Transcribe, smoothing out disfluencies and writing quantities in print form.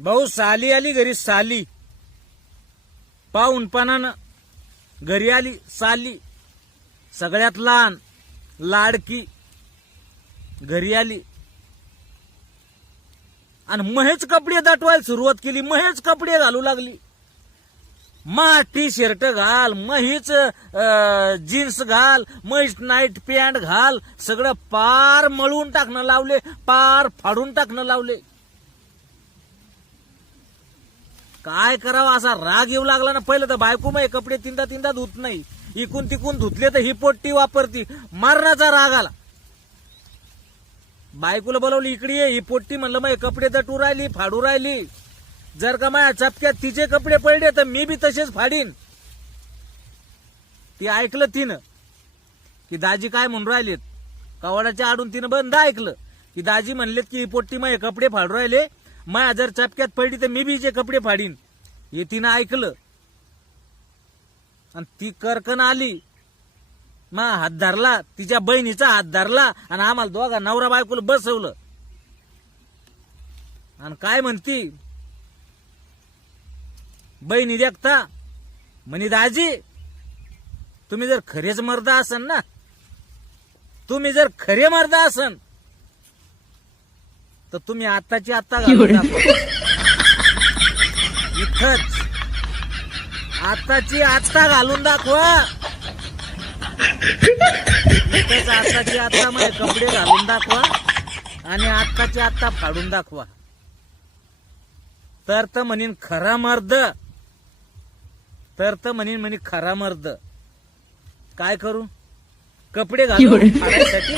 भाऊ साली आली घरी साली, पाहुणपणानं घरी आली साली, सगळ्यात लहान लाडकी घरी आली आणि महेच कपडे दाटवायला सुरुवात केली. महेच कपडे घालू लागली. मा टी शर्ट घाल, महीच जीन्स घाल, महीच नाईट पॅन्ट घाल, सगळं पार मळून टाकणं लावले, पार फाडून टाकणं लावले. काय करावं असा राग येऊ लागला ना. पहिलं तर बायको मग कपडे तीनदा धुत नाही, इकून तिकून धुतले तर ही पोट्टी वापरती. मारण्याचा राग आला. बायकोला बोलवली, इकडे ये. ही पोट्टी म्हणलं मग कपडे दटू राहिली, फाडू राहिली. जर का माझ्या चपक्यात तिचे कपडे पडले तर मी बी तसेच फाडीन. ती ऐकलं तिनं की दाजी काय म्हणून राहिलेत. कवाडाच्या आडून तिनं बंद ऐकलं की दाजी म्हणलेत की ही पोट्टी माझे कपडे फाडू राहिले, माया जर चपक्यात पडली तर मी बी जे कपडे फाडीन. हे तिनं ऐकलं आणि ती करकन आली. मा हात धरला, तिच्या बहिणीचा हात धरला आणि आम्हाला दोघा नवरा बायकोला बसवलं. आणि काय म्हणती बहिणी देखता म्हणे, दाजी तुम्ही जर खरेच मर्दा असन ना, तुम्ही जर खरे मर्दा असन तर तुम्ही आत्ताची आत्ता घालून दाखवा. इथंच आत्ताची आत्ता घालून दाखवा. इथंच आत्ताची आत्ता माझे कपडे घालून दाखवा आणि आत्ताची आत्ता फाडून दाखवा. तर म्हणीन खरा मर्द, तर म्हणीन म्हणे खरा मर्द. काय करू, कपडे घालून फाडायसाठी